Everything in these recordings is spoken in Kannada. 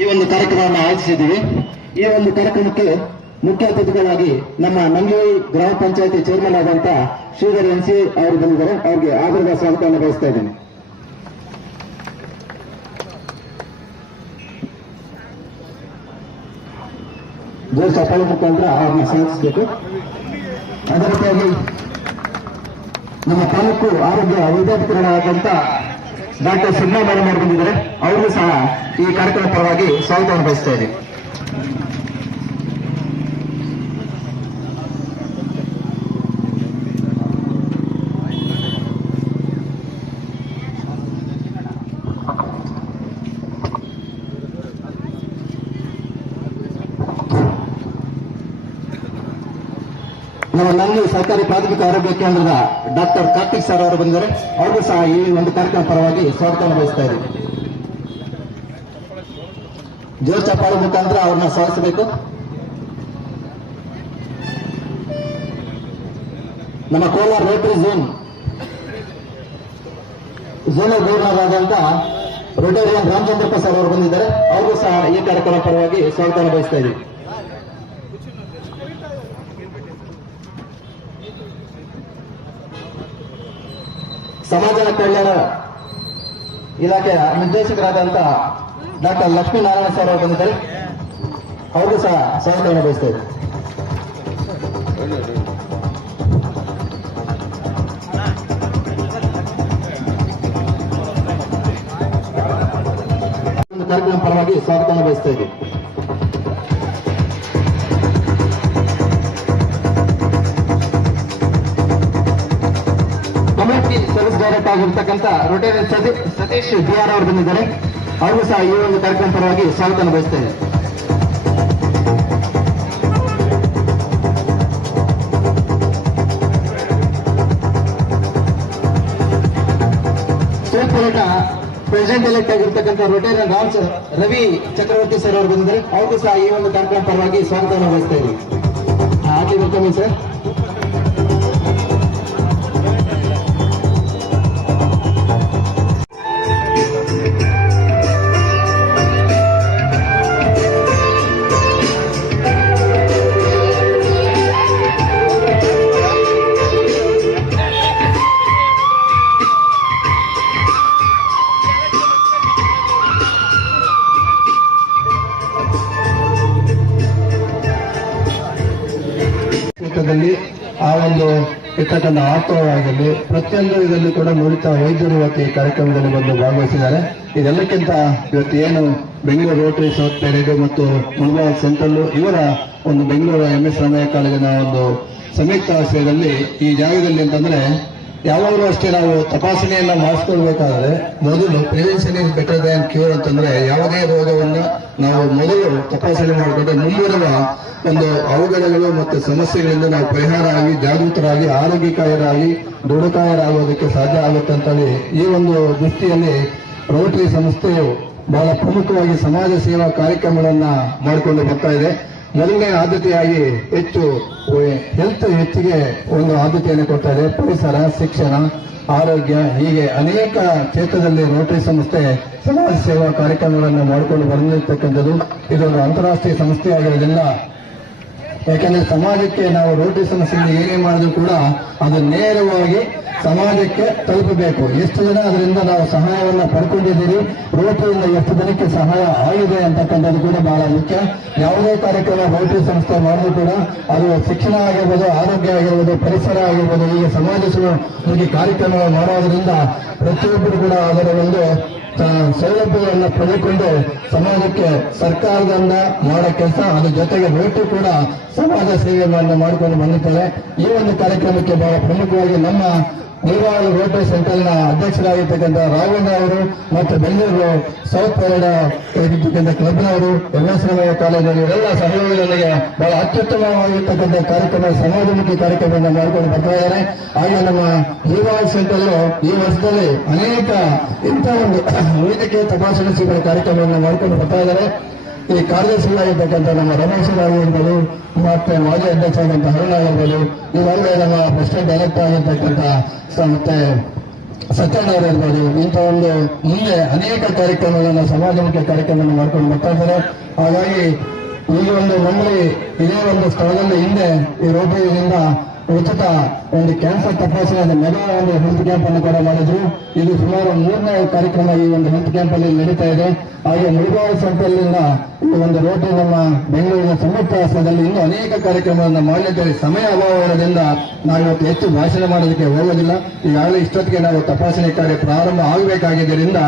ಈ ಒಂದು ಕಾರ್ಯಕ್ರಮವನ್ನು ಆಯೋಜಿಸಿದ್ದೀವಿ. ಈ ಒಂದು ಕಾರ್ಯಕ್ರಮಕ್ಕೆ ಮುಖ್ಯ ಅತಿಥಿಗಳಾಗಿ ನಮ್ಮ ನಂಗೇರಿ ಗ್ರಾಮ ಪಂಚಾಯತಿ ಚೇರ್ಮನ್ ಆದಂತ ಶ್ರೀಧರ್ ಎನ್ ಸಿ ಅವರು ಬಂದಿದ್ದಾರೆ. ಅವರಿಗೆ ಆದರದ ಸ್ವಾಗತವನ್ನು ಬಯಸ್ತಾ ಇದ್ದೇನೆ. ಜೋರ್ ಮುಖಾಂತರ ಅವ್ರನ್ನ ಸಾಧಿಸಬೇಕು ಅದೇ ರೀತಿಯಾಗಿ ನಮ್ಮ ತಾಲೂಕು ಆರೋಗ್ಯ ವೈದ್ಯಾಧಿಕಾರಿಗಳಾದಂತ ಡಾಕ್ಟರ್ ಮೇಡಮ್ ಅವರು ಬಂದಿದ್ದಾರೆ ಅವರಿಗೂ ಸಹ ಈ ಕಾರ್ಯಕ್ರಮ ಪರವಾಗಿ ಸ್ವಾಗತವನ್ನು ಬಯಸ್ತಾ ಇದ್ದೀವಿ ನಮ್ಮ ಸರ್ಕಾರಿ ಪ್ರಾಥಮಿಕ ಆರೋಗ್ಯ ಕೇಂದ್ರದ ಡಾಕ್ಟರ್ ಕಾರ್ತಿಕ್ ಸರ್ ಅವರು ಬಂದಿದ್ದಾರೆ. ಅವ್ರಿಗೂ ಸಹ ಈ ಒಂದು ಕಾರ್ಯಕ್ರಮ ಪರವಾಗಿ ಸ್ವಾಗತ ಬಯಸ್ತಾ ಇದ್ದೀವಿ ಜೋರ್ ಚಪ್ಪಾಳು ಮುಖಾಂತರ ಅವ್ರನ್ನ ಸ್ವಾಗತಿಸಬೇಕು ನಮ್ಮ Kolar rotary zone zonal governor ಆದಂತ ರೋಟೇರಿಯನ್ ರಾಮಚಂದ್ರಪ್ಪ ಸರ್ ಅವರು ಬಂದಿದ್ದಾರೆ. ಅವ್ರಿಗೂ ಸಹ ಈ ಕಾರ್ಯಕ್ರಮ ಪರವಾಗಿ ಸ್ವಾಗತ ಬಯಸ್ತಾ ಇದ್ದೀವಿ ಸಮಾಜ ಕಲ್ಯಾಣ ಇಲಾಖೆಯ ನಿರ್ದೇಶಕರಾದಂತ ಡಾಕ್ಟರ್ ಲಕ್ಷ್ಮೀನಾರಾಯಣ ಸರ್ ಅವರು ಬಂದಿದ್ದಾರೆ. ಅವ್ರಿಗೂ ಸಹ ಸಹಕಾರ ಬಯಸ್ತೇವೆ ಕಾರ್ಯಕ್ರಮ ಪರವಾಗಿ ಸ್ವಾಗತವನ್ನು ಬಯಸ್ತಾ ಇದ್ದೀವಿ ಕಮ್ಯುನಿಟಿ ಸರ್ವಿಸ್ ಡೈರೆಕ್ಟ್ ಆಗಿರ್ತಕ್ಕಂಥ ರೊಟೇರಿ ಸತೀಶ್ ಬಿ ಆರ್ ಅವರು ಬಂದಿದ್ದಾರೆ. ಅವರು ಸಹ ಈ ಒಂದು ಕಾರ್ಯಕ್ರಮ ಪರವಾಗಿ ಸ್ವಾಗತ ಬಯಸ್ತೇನೆ ಪ್ರೆಸಿಡೆಂಟ್ ಎಲೆಕ್ಟ್ ಆಗಿರ್ತಕ್ಕಂಥ ರೊಟೇರಿಯನ್ ರಾಮ್ ರವಿ ಚಕ್ರವರ್ತಿ ಸರ್ ಅವರು ಬಂದಿದ್ದಾರೆ. ಅವ್ರಿಗೂ ಸಹ ಈ ಒಂದು ಕಾರ್ಯಕ್ರಮ ಪರವಾಗಿ ಸ್ವಾಗತವನ್ನು ಬಯಸ್ತಾ ಇದ್ದೀವಿ ವೆಲ್ಕಮ್ ಸರ್ ಇರ್ತಕ್ಕಂಥ ಆತ್ಮವಾಗಲಿ ಪ್ರತಿಯೊಂದು ಇದರಲ್ಲಿ ಕೂಡ ನುರಿತ ವೈದ್ಯರು ಇವತ್ತು ಈ ಕಾರ್ಯಕ್ರಮದಲ್ಲಿ ಬಂದು ಭಾಗವಹಿಸಿದ್ದಾರೆ. ಇದೆಲ್ಲಕ್ಕಿಂತ ಇವತ್ತು ಏನು ಬೆಂಗಳೂರು ರೋಟರಿ ಸೌತ್ ಮತ್ತು ಮುಳಬಾಲ್ ಸೆಂಟ್ರಲ್ ಇವರ ಒಂದು ಬೆಂಗಳೂರು ಎಂ ಎಸ್ ಕಾಲೇಜಿನ ಒಂದು ಸಂಯುಕ್ತ ಆಶ್ರಯದಲ್ಲಿ ಈ ಜಾಗದಲ್ಲಿ ಅಂತಂದ್ರೆ ಯಾವಾಗಲೂ ಅಷ್ಟೇ ನಾವು ತಪಾಸಣೆಯನ್ನ ಮಾಡಿಸ್ಕೊಳ್ಬೇಕಾದ್ರೆ ಮೊದಲು prevention is better than cure ಅಂತಂದ್ರೆ ಯಾವುದೇ ರೋಗವನ್ನ ನಾವು ಮೊದಲು ತಪಾಸಣೆ ಮಾಡಿಕೊಂಡ್ರೆ ಮುಂಬರುವ ಒಂದು ಅವಘಡಗಳು ಮತ್ತು ಸಮಸ್ಯೆಗಳಿಂದ ನಾವು ಪರಿಹಾರ ಆಗಿ ಜಾಗೃತರಾಗಿ ಆರೋಗ್ಯಕಾಯರಾಗಿ ದೃಢಕಾಯರಾಗೋದಕ್ಕೆ ಸಾಧ್ಯ ಆಗುತ್ತೆ ಅಂತೇಳಿ ಈ ಒಂದು ದೃಷ್ಟಿಯಲ್ಲಿ ರೋಟರಿ ಸಂಸ್ಥೆಯು ಬಹಳ ಪ್ರಮುಖವಾಗಿ ಸಮಾಜ ಸೇವಾ ಕಾರ್ಯಕ್ರಮಗಳನ್ನ ಮಾಡಿಕೊಂಡು ಬರ್ತಾ ಇದೆ. ಮೊದಲನೇ ಆದ್ಯತೆಯಾಗಿ ಹೆಚ್ಚು ಹೆಲ್ತ್ ಹೆಚ್ಚಿಗೆ ಒಂದು ಆದ್ಯತೆಯನ್ನು ಕೊಡ್ತಾರೆ ಪರಿಸರ, ಶಿಕ್ಷಣ, ಆರೋಗ್ಯ ಹೀಗೆ ಅನೇಕ ಕ್ಷೇತ್ರದಲ್ಲಿ ರೋಟರಿ ಸಂಸ್ಥೆ, ಸಮಾಜ ಸೇವಾ ಕಾರ್ಯಕ್ರಮಗಳನ್ನು ಮಾಡಿಕೊಂಡು ಬಂದಿರತಕ್ಕಂಥದ್ದು. ಇದೊಂದು ಅಂತಾರಾಷ್ಟ್ರೀಯ ಸಂಸ್ಥೆ ಆಗಿರೋದ್ರಿಂದ ಯಾಕಂದ್ರೆ ಸಮಾಜಕ್ಕೆ ನಾವು ರೋಟಿ ಸಮಸ್ಯೆಯನ್ನು ಏನೇ ಮಾಡಿದ್ರು ಕೂಡ ಅದು ನೇರವಾಗಿ ಸಮಾಜಕ್ಕೆ ತಲುಪಬೇಕು. ಎಷ್ಟು ಜನ ಅದರಿಂದ ನಾವು ಸಹಾಯವನ್ನ ಪಡ್ಕೊಂಡಿದ್ದೀರಿ? ರೋಟಿಯಿಂದ ಎಷ್ಟು ಜನಕ್ಕೆ ಸಹಾಯ ಆಗಿದೆ ಅಂತಕ್ಕಂಥದ್ದು ಕೂಡ ಬಹಳ ಮುಖ್ಯ. ಯಾವುದೇ ಕಾರ್ಯಕ್ರಮ ರೋಟಿ ಸಂಸ್ಥೆ ಮಾಡಿದ್ರು ಕೂಡ ಅದು ಶಿಕ್ಷಣ ಆಗಿರ್ಬೋದು, ಆರೋಗ್ಯ ಆಗಿರ್ಬೋದು, ಪರಿಸರ ಆಗಿರ್ಬೋದು, ಹೀಗೆ ಸಮಾಜಿಸುವ ಕಾರ್ಯಕ್ರಮ ಮಾಡೋದ್ರಿಂದ ಪ್ರತಿಯೊಬ್ಬರು ಕೂಡ ಅದರ ಒಂದು ಸೌಲಭ್ಯಗಳನ್ನ ಪಡೆದುಕೊಂಡು ಸಮಾಜಕ್ಕೆ ಸರ್ಕಾರದಿಂದ ಮಾಡೋ ಕೆಲಸ ಅದ್ರ ಜೊತೆಗೆ ರೈತರು ಕೂಡ ಸಮಾಜ ಸೇವೆಗಳನ್ನು ಮಾಡಿಕೊಂಡು ಬಂದಿದ್ದಾರೆ ಈ ಒಂದು ಕಾರ್ಯಕ್ರಮಕ್ಕೆ ಬಹಳ ಪ್ರಮುಖವಾಗಿ ನಮ್ಮ ಮುಳಬಾಗಿಲು ರೋಟರಿ ಸಂಕಲನ ಅಧ್ಯಕ್ಷರಾಗಿರ್ತಕ್ಕಂಥ ರಾಘವೇಂದ್ರ ಅವರು ಮತ್ತು ಬೆಂಗಳೂರು ಸೌತ್ ಕನ್ನಡ ಇರ್ತಕ್ಕಂಥ ಕ್ಲಬ್ನವರು ಎಂ ಎಸ್ ಎಲ್ಲ ಸಹಯೋಗದೊಂದಿಗೆ ಬಹಳ ಅತ್ಯುತ್ತಮವಾಗಿರ್ತಕ್ಕಂಥ ಕಾರ್ಯಕ್ರಮ, ಸಮಾಜಮುಖಿ ಕಾರ್ಯಕ್ರಮವನ್ನು ಮಾಡಿಕೊಂಡು ಬರ್ತಾ ಇದ್ದಾರೆ. ಹಾಗೆ ನಮ್ಮ ನೀರಾವರಿ ಸೆಂಟ್ರಲ್ ಈ ವರ್ಷದಲ್ಲಿ ಅನೇಕ ಇಂಥ ಒಂದು ವೈದ್ಯಕೀಯ ತಪಾಸಣೆ ಸಿಗುವ ಕಾರ್ಯಕ್ರಮವನ್ನು ಮಾಡಿಕೊಂಡು ಬರ್ತಾ ಇದ್ದಾರೆ. ಈ ಕಾರ್ಯದರ್ಶಿಗಳಾಗಿರ್ತಕ್ಕಂಥ ನಮ್ಮ ರಮೇಶ್ ಆಗಿರ್ಬೋದು ಮತ್ತೆ ಮಾಜಿ ಅಧ್ಯಕ್ಷರಾದಂಥ ಅರುಣ್ ಆಗಿರ್ಬೋದು ಈಗಾಗಲೇ ನಮ್ಮ ಪ್ರೆಸಿಡೆಂಟ್ ಡೈರೆಕ್ಟರ್ ಆಗಿರ್ತಕ್ಕಂಥ ಮತ್ತೆ ಸತ್ಯಣ್ಣ ಇರ್ಬೋದು, ಇಂಥ ಒಂದು ಮುಂದೆ ಅನೇಕ ಕಾರ್ಯಕ್ರಮಗಳನ್ನು, ಸಮಾಜಮುಖಿ ಕಾರ್ಯಕ್ರಮವನ್ನು ಮಾಡ್ಕೊಂಡು ಬರ್ತಾ ಇದ್ದಾರೆ. ಹಾಗಾಗಿ ಈ ಒಂದು ಮಂಡಳಿ ಇದೇ ಒಂದು ಸ್ಥಳದಲ್ಲಿ ಹಿಂದೆ ಈ ರೋಟರಿಯಿಂದ ಉಚಿತ ಒಂದು ಕ್ಯಾನ್ಸರ್ ತಪಾಸಣೆ ಮೊದಲ ಒಂದು ಹೆಲ್ತ್ ಕ್ಯಾಂಪ್ ಅನ್ನು ಕೂಡ ಮಾಡಿದ್ರು. ಇದು ಸುಮಾರು ಮೂರನೇ ಕಾರ್ಯಕ್ರಮ ಈ ಒಂದು ಹೆಲ್ತ್ ಕ್ಯಾಂಪ್ ಅಲ್ಲಿ ನಡೀತಾ ಇದೆ. ಹಾಗೆ ಮುಳುಗಾವ ಸಂತೆಯಲ್ಲಿಂದ ಈ ಒಂದು ರೋಟರಿ ನಮ್ಮ ಬೆಂಗಳೂರಿನ ಸಂಯುಕ್ತಾಸನದಲ್ಲಿ ಇನ್ನೂ ಅನೇಕ ಕಾರ್ಯಕ್ರಮಗಳನ್ನು ಮಾಡಲಿದ್ದೇವೆ ಸಮಯ ಅಭಾವ ನಾವು ಇವತ್ತು ಹೆಚ್ಚು ಭಾಷಣ ಮಾಡೋದಕ್ಕೆ ಹೋಗೋದಿಲ್ಲ. ಈಗಾಗಲೇ ಇಷ್ಟೊತ್ತಿಗೆ ನಾವು ತಪಾಸಣೆ ಕಾರ್ಯ ಪ್ರಾರಂಭ ಆಗಬೇಕಾಗಿದ್ದರಿಂದ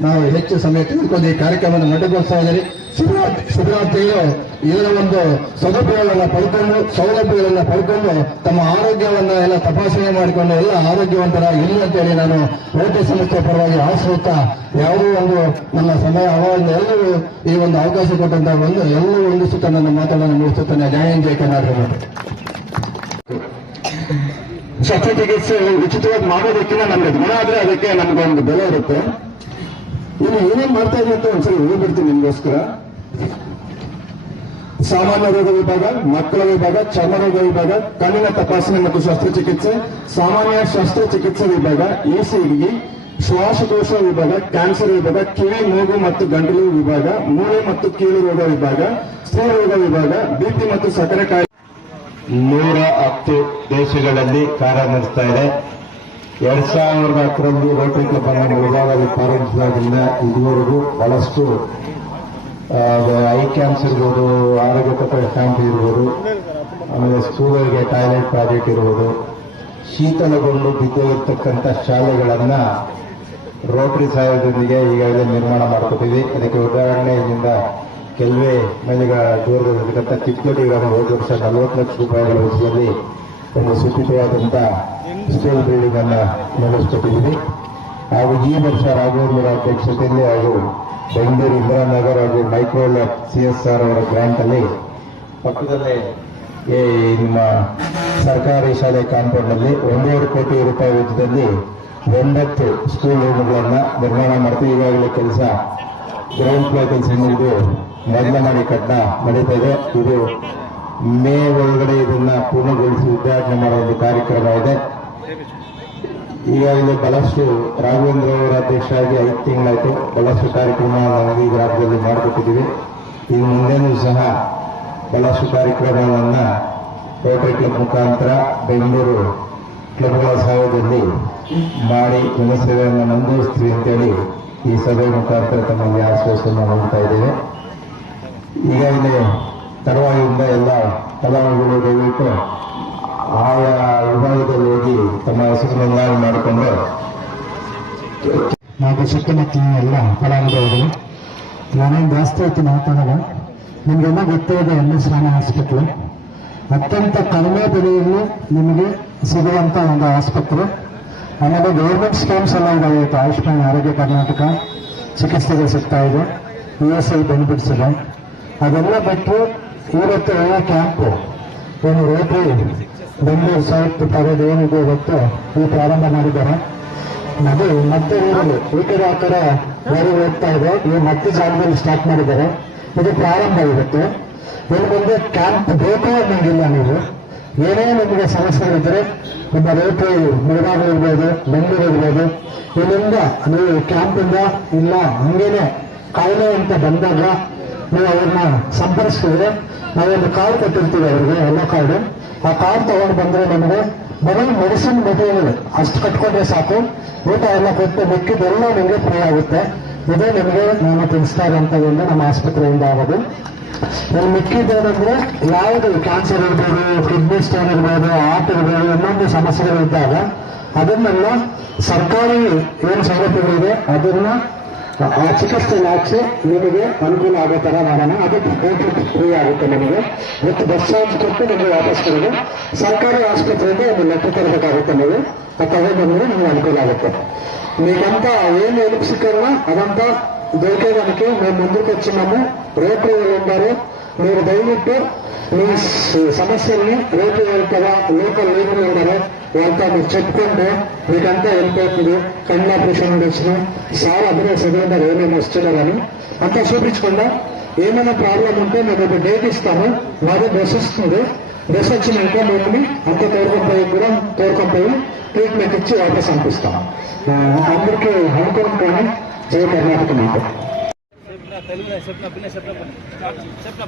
ನಾವು ಹೆಚ್ಚು ಸಮಯ ತೆಗೆದುಕೊಂಡು ಈ ಕಾರ್ಯಕ್ರಮವನ್ನು ನಡೆಗೊಳಿಸ್ತಾ ಇದ್ದೀರಿ. ಶಿಬಿರಾರ್ಥಿಗಳು ಇದರ ಒಂದು ಸೌಲಭ್ಯಗಳನ್ನ ಪಡ್ಕೊಂಡು ಸೌಲಭ್ಯಗಳನ್ನ ಪಡ್ಕೊಂಡು ತಮ್ಮ ಆರೋಗ್ಯವನ್ನ ಎಲ್ಲ ತಪಾಸಣೆ ಮಾಡಿಕೊಂಡು ಎಲ್ಲ ಆರೋಗ್ಯವಂತರ ಇಲ್ಲ ಅಂತ ಅಂತೇಳಿ ನಾನು ರೋಟರಿ ಸಂಸ್ಥೆ ಪರವಾಗಿ ಆಶ್ರಯಿಸ್ತಾ ಯಾವುದೋ ಒಂದು ನನ್ನ ಸಮಯ ಅವಾಗ ಎಲ್ಲರೂ ಈ ಒಂದು ಅವಕಾಶ ಕೊಟ್ಟಂತ ಒಂದು ಎಲ್ಲರೂ ಹೊಂದಿಸುತ್ತಾ ನನ್ನ ಮಾತುಗಳನ್ನು ಮುಗಿಸುತ್ತಾನೆ. ಜಯ ಜಯ ಕರ್ನಾಟಕ. ಶಸ್ತ್ರಚಿಕಿತ್ಸೆ ಉಚಿತವಾಗಿ ಮಾಡೋದಕ್ಕಿಂತ ನಮ್ಗೆ ಗುಣ ಆದ್ರೆ ಅದಕ್ಕೆ ನಮ್ಗೊಂದು ಬೆಲೆ ಇರುತ್ತೆ. ಇನ್ನು ಏನೇನ್ ಮಾಡ್ತಾ ಇದ್ದೀನಿ ಅಂತ ಒಂದ್ಸರಿ ಹೇಳ್ಬಿಡ್ತೀನಿ ನಿಮ್ಗೋಸ್ಕರ. ಸಾಮಾನ್ಯ ರೋಗ ವಿಭಾಗ, ಮಕ್ಕಳ ವಿಭಾಗ, ಚರ್ಮ ರೋಗ ವಿಭಾಗ, ಕಣ್ಣಿನ ತಪಾಸಣೆ ಮತ್ತು ಶಸ್ತ್ರಚಿಕಿತ್ಸೆ, ಸಾಮಾನ್ಯ ಶಸ್ತ್ರಚಿಕಿತ್ಸೆ ವಿಭಾಗ ಇಸಿಗಿ ಶ್ವಾಸಕೋಶ ವಿಭಾಗ, ಕ್ಯಾನ್ಸರ್ ವಿಭಾಗ, ಕಿವಿ, ಮೂಗು ಮತ್ತು ಗಂಟಲು ವಿಭಾಗ, ಮೂಳೆ ಮತ್ತು ಕೀಲು ರೋಗ ವಿಭಾಗ, ಸ್ತ್ರೀ ರೋಗ ವಿಭಾಗ ಬಿಪಿ ಮತ್ತು ಸಕ್ಕರೆ ಕಾಯಿಲೆ. ನೂರ ಹತ್ತು ದೇಶಗಳಲ್ಲಿ ಕಾರ್ಯನಿರ್ವಹಿಸ್ತಾ ಇದೆ. ಎರಡ್ ಸಾವಿರದ ಹತ್ತರಲ್ಲಿ ರೋಟರಿ ಕ್ಲಬ್ ಅನ್ನು ಮುಳುಗಾಲಲ್ಲಿ ಪ್ರಾರಂಭಿಸಿದಾಗಿಂದ ಇದುವರೆಗೂ ಬಹಳಷ್ಟು ಐ ಕ್ಯಾಂಪ್ಸ್ ಇರ್ಬೋದು, ಆರೋಗ್ಯ ಕ್ಯಾಂಪ್ ಇರ್ಬೋದು, ಆಮೇಲೆ ಸ್ಕೂಲ್ಗಳಿಗೆ ಟಾಯ್ಲೆಟ್ ಪ್ರಾಜೆಕ್ಟ್ ಇರ್ಬೋದು ಶೀತಲಗೊಂಡು ಬಿದ್ದಿರತಕ್ಕಂಥ ಶಾಲೆಗಳನ್ನ ರೋಟರಿ ಸಹಾಯದೊಂದಿಗೆ ಈಗಾಗಲೇ ನಿರ್ಮಾಣ ಮಾಡ್ಕೊತೀವಿ ಅದಕ್ಕೆ ಉದಾಹರಣೆ ಇಲ್ಲಿಂದ ಕೆಲವೇ ಮನೆಗಳ ದೂರದಲ್ಲಿರ್ತಕ್ಕಂಥ ಚಿಕ್ಕೋಟಿಗಳನ್ನು ಗ್ರಾಮ ಹೋದ ವರ್ಷ ನಲವತ್ತು ಲಕ್ಷ ರೂಪಾಯಿಗಳ ವೆಚ್ಚದಲ್ಲಿ ಒಂದು ಸುಚಿತವಾದಂಥ ಸ್ಕೂಲ್ ಬಿಲ್ಡಿಂಗ್ ಅನ್ನು ನಡೆಸ್ಕೊಟ್ಟಿದ್ದೀವಿ ಹಾಗೂ ಈ ವರ್ಷ ರಾಘವೇಂದ್ರ ಅಧ್ಯಕ್ಷತೆಯಲ್ಲಿ ಹಾಗೂ ಬೆಂಗಳೂರು ಇಂದಿರಾನಗರ್ ಹಾಗೂ ಮೈಕ್ರೋ ಸಿ ಎಸ್ ಆರ್ ಅವರ ಗ್ರಾಂಟ್ ಅಲ್ಲಿ ಪಕ್ಕದಲ್ಲೇ ಈ ನಿಮ್ಮ ಸರ್ಕಾರಿ ಶಾಲೆ ಕಾಂಪೌಂಡ್ ಅಲ್ಲಿ ಒಂದೂವರೆ ಕೋಟಿ ರೂಪಾಯಿ ವೆಚ್ಚದಲ್ಲಿ ಒಂಬತ್ತು ಸ್ಕೂಲ್ ರೂಮ್ಗಳನ್ನ ನಿರ್ಮಾಣ ಮಾಡ್ತೀವಿ. ಈಗಾಗಲೇ ಕೆಲಸ ಗ್ರೌಂಡ್ ಫ್ಲೋರ್ ಕೆಲಸ ಮುಗಿದು ಮೊದಲ ನಡೀತಾ ಇದೆ. ಇದು ಮೇ ಒಳಗಡೆ ಇದನ್ನ ಪೂರ್ಣಗೊಳಿಸಿ ಉದ್ಘಾಟನೆ ಮಾಡುವ ಒಂದು ಕಾರ್ಯಕ್ರಮ ಇದೆ. ಈಗಾಗಲೇ ಬಹಳಷ್ಟು ರಾಘವೇಂದ್ರ ಅವರ ಅಧ್ಯಕ್ಷ ಆಗಿ ಐದು ತಿಂಗಳಾಯ್ತು. ಬಹಳಷ್ಟು ಕಾರ್ಯಕ್ರಮ ನಾವು ಈ ರಾಜ್ಯದಲ್ಲಿ ಮಾಡಿಕೊಟ್ಟಿದ್ದೀವಿ. ಇನ್ನು ಮುಂದೆನೂ ಸಹ ಬಹಳಷ್ಟು ಕಾರ್ಯಕ್ರಮಗಳನ್ನ ರೋಟರಿ ಕ್ಲಬ್ ಮುಖಾಂತರ ಬೆಂಗಳೂರು ಕ್ಲಬ್ಗಳ ಸಹಾಯದಲ್ಲಿ ಮಾಡಿ ಜನಸೇವೆಯನ್ನು ಮುಂದುವರಿಸ್ತೀವಿ ಅಂತೇಳಿ ಈ ಸಭೆ ಮುಖಾಂತರ ತಮ್ಮಲ್ಲಿ ಆಶ್ವಾಸವನ್ನು ನೋಡ್ತಾ ಇದ್ದೇವೆ. ಈಗಾಗಲೇ ತಡವಾಗಿಂದ ಎಲ್ಲ ಫಲಾನುಭವಿಗಳು ದಯವಿಟ್ಟು ಆಯಾ ವಿಭಾಗದಲ್ಲಿ ಹೋಗಿ ತಮ್ಮ ಹೆಸರು ನೋಂದಣಿ ಮಾಡಿಕೊಂಡು ಹಾಗೂ ಸುತ್ತಮುತ್ತಲಿನ ಎಲ್ಲ ಫಲಾನುಭವಿಗಳು ನಾನೇನು ಜಾಸ್ತಿ ಹೊತ್ತು ಮಾತಾಡಲ್ಲ ನಿಮಗೆಲ್ಲ ಗೊತ್ತೇ ಇದೆ, ಎಲ್ಲ ಎಸ್ ಆಸ್ಪತ್ರೆ. ಅತ್ಯಂತ ಕಡಿಮೆ ಬೆಲೆಯಲ್ಲಿ ನಿಮಗೆ ಸಿಗುವಂತ ಒಂದು ಆಸ್ಪತ್ರೆ. ಆಮೇಲೆ ಗೌರ್ಮೆಂಟ್ ಸ್ಕೀಮ್ಸ್ ಎಲ್ಲ ಇದಾವೆ ಇವತ್ತು ಆಯುಷ್ಮಾನ್ ಆರೋಗ್ಯ ಕರ್ನಾಟಕ ಚಿಕಿತ್ಸೆಗೆ ಸಿಗ್ತಾ ಇದೆ. ಇ ಎಸ್ ಐ ಬೆನಿಫಿಟ್ಸ್ ಇದೆ. ಅದೆಲ್ಲ ಬಿಟ್ಟು ಇವತ್ತು ಒಳ್ಳೆ ಕ್ಯಾಂಪ್ ಏನು ರೋಟರಿ ಬೆಂಗಳೂರು ಸೌತ್ ಪರದ ಏನಿದೆ ಇವತ್ತು ಈ ಪ್ರಾರಂಭ ಮಾಡಿದ್ದಾರೆ. ಅದು ಮತ್ತೆ ಊರಲ್ಲಿ ಈ ಕಡೆ ಆ ಕಡೆ ಬೇರೆ ಹೋಗ್ತಾ ಇದೆ. ಈ ಮತ್ತೆ ಜಾಗದಲ್ಲಿ ಸ್ಟಾರ್ಟ್ ಮಾಡಿದ್ದಾರೆ. ಇದು ಪ್ರಾರಂಭ ಇವತ್ತು. ಇನ್ನು ಮುಂದೆ ಕ್ಯಾಂಪ್ ಬೇಕು ಅನ್ನೋಂಗಿಲ್ಲ ನೀವು. ಏನೇ ನಿಮಗೆ ಸಮಸ್ಯೆಗಳಿದ್ದರೆ ನಿಮ್ಮ ರೇಟು ಮುಳಬಾಗ ಇರ್ಬೋದು, ಬೆಂಗಳೂರು ಇರ್ಬೋದು, ಇಲ್ಲಿಂದ ನೀವು ಕ್ಯಾಂಪಿಂದ ಇಲ್ಲ, ಹಂಗೇನೆ ಕಾಯಿಲೆ ಅಂತ ಬಂದಾಗ ನೀವು ಅವ್ರನ್ನ ಸಂಪರ್ಕಿಸಿದ್ರೆ ನಾವೊಂದು ಕಾರ್ಡ್ ಕೊಟ್ಟಿರ್ತೀವಿ ಅವ್ರಿಗೆ, ಎಲ್ಲ ಕಾರ್ಡು ಆ ಕಾರ್ಡ್ ತಗೊಂಡು ಬಂದ್ರೆ ನಮಗೆ ಬರೀ ಮೆಡಿಸಿನ್ ಮೆಟೀರಿಯಲ್ ಅಷ್ಟು ಕಟ್ಕೊಂಡ್ರೆ ಸಾಕು. ಊಟ ಎಲ್ಲ ಕೊಟ್ಟು ಮಿಕ್ಕಿದೆಲ್ಲ ನಿಮಗೆ ಫ್ರೀ ಆಗುತ್ತೆ. ಇದೇ ನಿಮಗೆ ನಾನು ತಿಳಿಸ್ತಾ ಇರೋಂಥದ್ದು ನಮ್ಮ ಆಸ್ಪತ್ರೆಯಿಂದ ಆಗೋದು. ಇಲ್ಲಿ ಮಿಕ್ಕಿದ್ದೇನೆಂದ್ರೆ ಯಾವುದು ಕ್ಯಾನ್ಸರ್ ಇರ್ಬೋದು ಕಿಡ್ನಿ ಸ್ಟೋನ್ ಇರ್ಬೋದು ಹಾರ್ಟ್ ಇರ್ಬೋದು, ಇನ್ನೊಂದು ಸಮಸ್ಯೆಗಳಿದ್ದಾಗ ಅದನ್ನೆಲ್ಲ ಸರ್ಕಾರಿ ಏನು ಸೌಲಭ್ಯಗಳಿದೆ ಅದನ್ನ ಆ ಚಿಕಿತ್ಸೆಗೆ ಆಚೆ ನಿಮಗೆ ಅನುಕೂಲ ಆಗೋ ಥರ ಮಾಡೋಣ ಅದು ಓಪಿ ಫ್ರೀ ಆಗುತ್ತೆ ನಿಮಗೆ ಮತ್ತು ಬಸ್ ಚಾರ್ಜ್ ಕೊಟ್ಟು ನಿಮಗೆ ವಾಪಸ್ ಕೊಡೋದು ಸರ್ಕಾರಿ ಆಸ್ಪತ್ರೆಗೆ ಒಂದು ಲೆಕ್ಕ ತರಬೇಕಾಗುತ್ತೆ ನೀವು ಅದು ತಗೊಂಡ್ಬಂದ್ರೆ ನಿಮಗೆ ಅನುಕೂಲ ಆಗುತ್ತೆ మీకంతా ఏం ఎలిపిస్తారో అదంతా దొరికేదానికి మేము ముందుకు వచ్చినాము రేపు ఉన్నారు మీరు ದಯವಿಟ್ಟು ನೀವು ಸಮಸ್ಯೆಯಲ್ಲಿ రేపు కదా లోకల్ లీడర్ ఉన్నారు వాళ్ళతో మీరు చెప్పుకుంటే మీకంతా వెళ్ళిపోతుంది కన్ను ఆపరేషన్ వచ్చిన సార్ అభినయ సదరంగా ఏమేమి వస్తున్నారని. అంతా చూపించకుండా ఏమైనా ప్రాబ్లం ఉంటే మేము ఒక డేట్ ఇస్తాము. మాది బస్ వస్తుంది. బస్ వచ్చినాక మేము అంత తోడుకొని కూడా తోడుకొని ట్రీట్మెంట్ ఇచ్చి వాపస్ పంపిస్తాం అందరికీ అనుకూలం కానీ జయ కర్ణాటక మాట తెలుగు చెప్పిన పిల్ల చెప్పిన చెప్పిన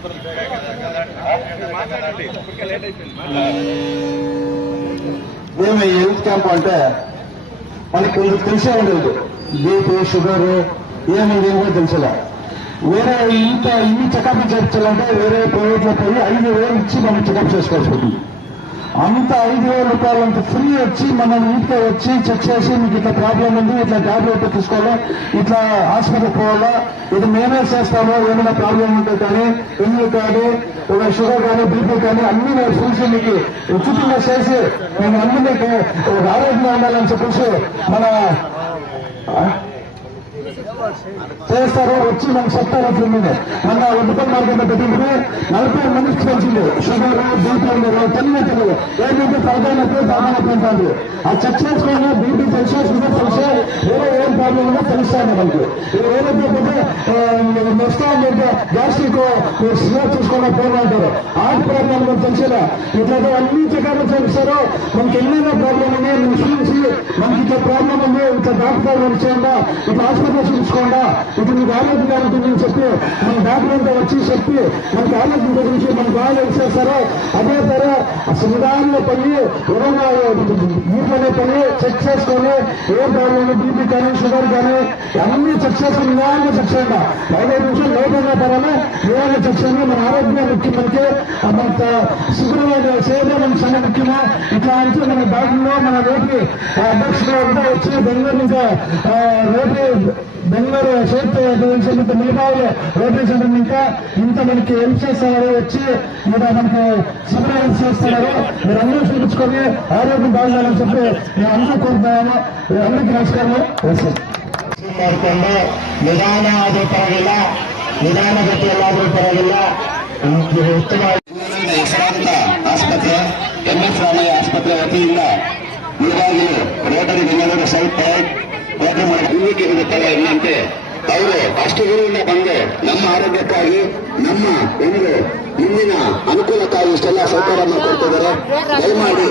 మాట్లాడండి ఇప్పటికే లేట్ అయిపోయింది మేము ఈ హెల్త్ క్యాంప్ అంటే మనకి కొంచెం తెలిసే ఉండదు. బీపీ షుగర్ ఏముంది ఏమో తెలుసులే. వేరే ఇంత ఇన్ని చెకప్ చేర్చాలంటే వేరే ప్రైవేట్లో పోయి ఐదు వేలు ఇచ్చి మనం చెకప్ చేసుకోవాల్సి ఉంటుంది. అంత ఐదు వేల రూపాయలు అంత ఫ్రీ వచ్చి మనల్ని ఇంటికి వచ్చి చెక్ చేసి మీకు ఇట్లా ప్రాబ్లం ఉంది ఇట్లా ట్యాబ్లెట్ తీసుకోవాలా ఇట్లా హాస్పిటల్ పోవాలా ఇది మేమే చేస్తాము ఏమైనా ప్రాబ్లం ఉంటే కానీ పెన్నులు కానీ ఒక షుగర్ కానీ బీపీ కానీ అన్ని మేము చూసి మీకు ఉచితంగా చేసి మేము అన్ని మీకు ఆరోగ్యంగా ఉండాలని చెప్పేసి మన చేస్తారు వచ్చి మనకు చెప్తారు అట్లుంది మన ఒడ్డుపల్లి మార్కెట్ పెట్టింది నలభై మందికి పెంచింది. షుగర్ బీపీ ఉండదు. తెలియదు తెలియదు ఏంటంటే తలకాయనప్పుడు తలకాయనప్పుడు ఉంటుంది ఆ చెక్ చేసుకొని బీపీ తెలుసా షుగర్ తెలుసా ఏదో ఏం ప్రాబ్లం ఉందో తెలుస్తాను మనకి ఇది ఏదైతే పోతే నెక్స్ట్ గ్యాస్ట్రిక్ షుగర్ చూసుకున్న ఫోన్ అంటారు. హార్ట్ ప్రాబ్లం కూడా తెలిసేదా? ఇట్లా అన్ని చెకప్ తెలుస్తారో మనకి ఎన్నైనా ప్రాబ్లం ఉంది నువ్వు చూసి మనకి ఇట్లా ప్రాబ్లం ఉంది. ఇట్లా డాక్టర్ వచ్చేయండా ఇట్లా హాస్పిటల్ చూసుకోండా ఇది మీకు ఆరోగ్యంగా ఉంటుందని చెప్పి మన డాక్టర్ వచ్చి చెప్పి మనకి ఆరోగ్యం గురించి మన బాగా ఇచ్చేస్తారో అదే తర సంవిధానంలో పని ఎవరైనా వీటిలోనే పని చెక్ చేసుకొని ఏ ప్రాబ్లం బీపీ కానీ షుగర్ కానీ అన్ని చెక్ చేసుకుని నిదానంగా చెక్ చేయండి? ఐదైదు నిమిషాలు లేట్ అయినా పర్వాలే నిదానంగా చెక్ చేయండి. మన ఆరోగ్యం ముఖ్యం మన శుభ్రంగా చేయడం మనకి చాలా ముఖ్యమా? ఇట్లా అంటే మన డాక్టర్లో మన రేపు అధ్యక్షుడు వచ్చి బెంగళూరు ఇంకా రేపు బెంగళూరు చేతి ఇంత మిగతాలు రోటరీ సెంటర్ ఇంకా ఇంత మనకి హెల్ప్ చేస్తున్నారు వచ్చి ఇంకా మనకి శుభ్రం చేస్తున్నారు మీరు అందరూ చూపించుకొని ఆరోగ్యం బాగుండాలని చెప్పి మేము అందరూ కోరుతున్నాము అందరికీ నమస్కారం ಮಾಡಿಕೊಂಡು ನಿಧಾನ ಆದರೂ ಪರವಾಗಿಲ್ಲ ನಿಧಾನ ಗತಿಯಲ್ಲಾದರೂ ಪರವಾಗಿಲ್ಲ ಉತ್ತಮ ಹೆಸರಾಂತ ಆಸ್ಪತ್ರೆ ಎಂ ಎಸ್ ರಾಮಯ್ಯ ಆಸ್ಪತ್ರೆ ವತಿಯಿಂದ Mulbagal Rotary Bengaluru site point Rotary ನಂಬಿಕೆ ಇರುತ್ತಾರೆ ಎಂಬಂತೆ ಅವರು ಅಷ್ಟು ದೂರದಿಂದ ಬಂದು ನಮ್ಮ ಆರೋಗ್ಯಕ್ಕಾಗಿ ನಮ್ಮ ಒಂದು ಇಂದಿನ ಅನುಕೂಲಕ್ಕಾಗಿ ಇಷ್ಟೆಲ್ಲ ಸೌಕರ್ಯ ಕೊಡ್ತಿದ್ದಾರೆ. ದಯಮಾಡಿ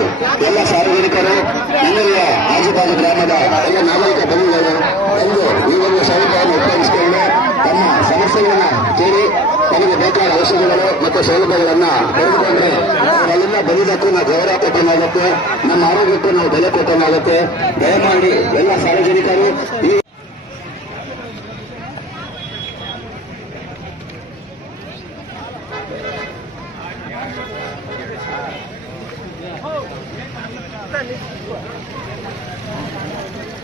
ಎಲ್ಲ ಸಾರ್ವಜನಿಕರು ನನ್ನೆಲ್ಲ ಆಜುಬಾಜು ಗ್ರಾಮದ ಎಲ್ಲ ನಾಗರಿಕ ಬಂಧುಗಳು ಬಂದು ಈ ಒಂದು ತಮಗೆ ಬೇಕಾದ ಔಷಧಿಗಳು ಮತ್ತು ಸೌಲಭ್ಯಗಳನ್ನ ಪಡೆದುಕೊಂಡ್ರೆ ಅವರೆಲ್ಲ ಬರೀದಕ್ಕೂ ನಾವು ಗೌರವ ಕೊಟ್ಟಂಗಾಗುತ್ತೆ ನಮ್ಮ ಆರೋಗ್ಯಕ್ಕೂ ನಾವು ಬೆಲೆ ಕೊಟ್ಟಂಗಾಗುತ್ತೆ ದಯಮಾಡಿ ಎಲ್ಲ ಸಾರ್ವಜನಿಕರು ಈ ನಮ್ಮ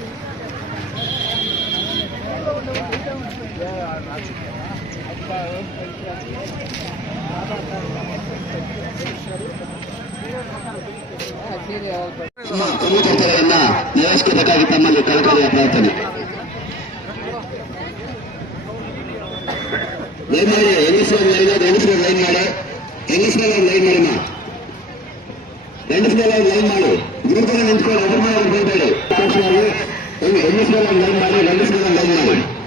ಮೂಲಕರ್ತವ್ಯವನ್ನ ನಿರ್ವಹಿಸಬೇಕಾಗಿ ತಮ್ಮಲ್ಲಿ ಕಳಕಳಿಯ ಪ್ರಾರ್ಥನೆ. ಲೈನ್ ಮಾಡಿ ಹೆಂಗಸರ ಲೈನ್ ಗಂಡಸರ ಲೈನ್ ಮಾಡಿ ಹೆಂಗಸರ ಲೈನ್ ಮಾಡಿ ಮಾ. ಗಂಡಸರ ಲೈನ್ ಮಾಡಿ ಗುರುತರ ನಿಂತ್ಕೊಂಡು ಮೇಲೆ ಬರಬೇಡಿ ಹೆಂಗಸರ ಲೈನ್ ಮಾಡಿ ಗಂಡಸರ ಲೈನ್ ಮಾಡಿ